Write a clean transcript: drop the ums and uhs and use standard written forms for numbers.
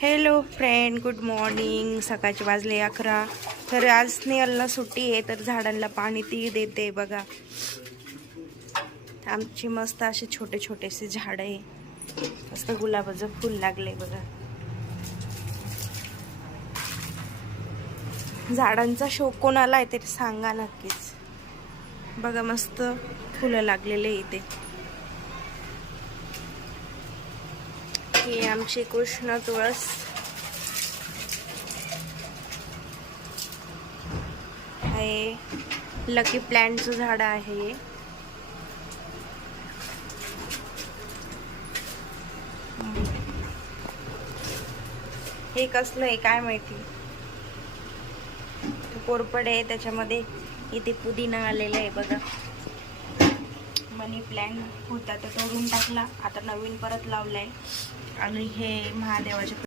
Hello friend, good morning. सकाळचे वाजले 11. तर आज स्नेहलला सुट्टी आहे, तर झाडांना पाणी ती देते. बघा, आमची मस्त असे छोटे छोटेसे झाड आहे. मस्त गुलाबाचं फूल लागले बघा. झाडांचा शौक कोणाला आहे तरी सांगा नक्कीच. बघा, मस्त फुलं लागलेले इथे. ही आमची कृष्ण तुळस आहे. लकी प्लॅन्टचं झाड आहे. हे कसलं आहे काय माहिती. कोरपड आहे त्याच्यामध्ये. इथे पुदिना आलेला आहे बघा. मनी प्लॅन्ट होता तो तोडून टाकला, आता नवीन परत लावलाय. आणि हे महादेवाचे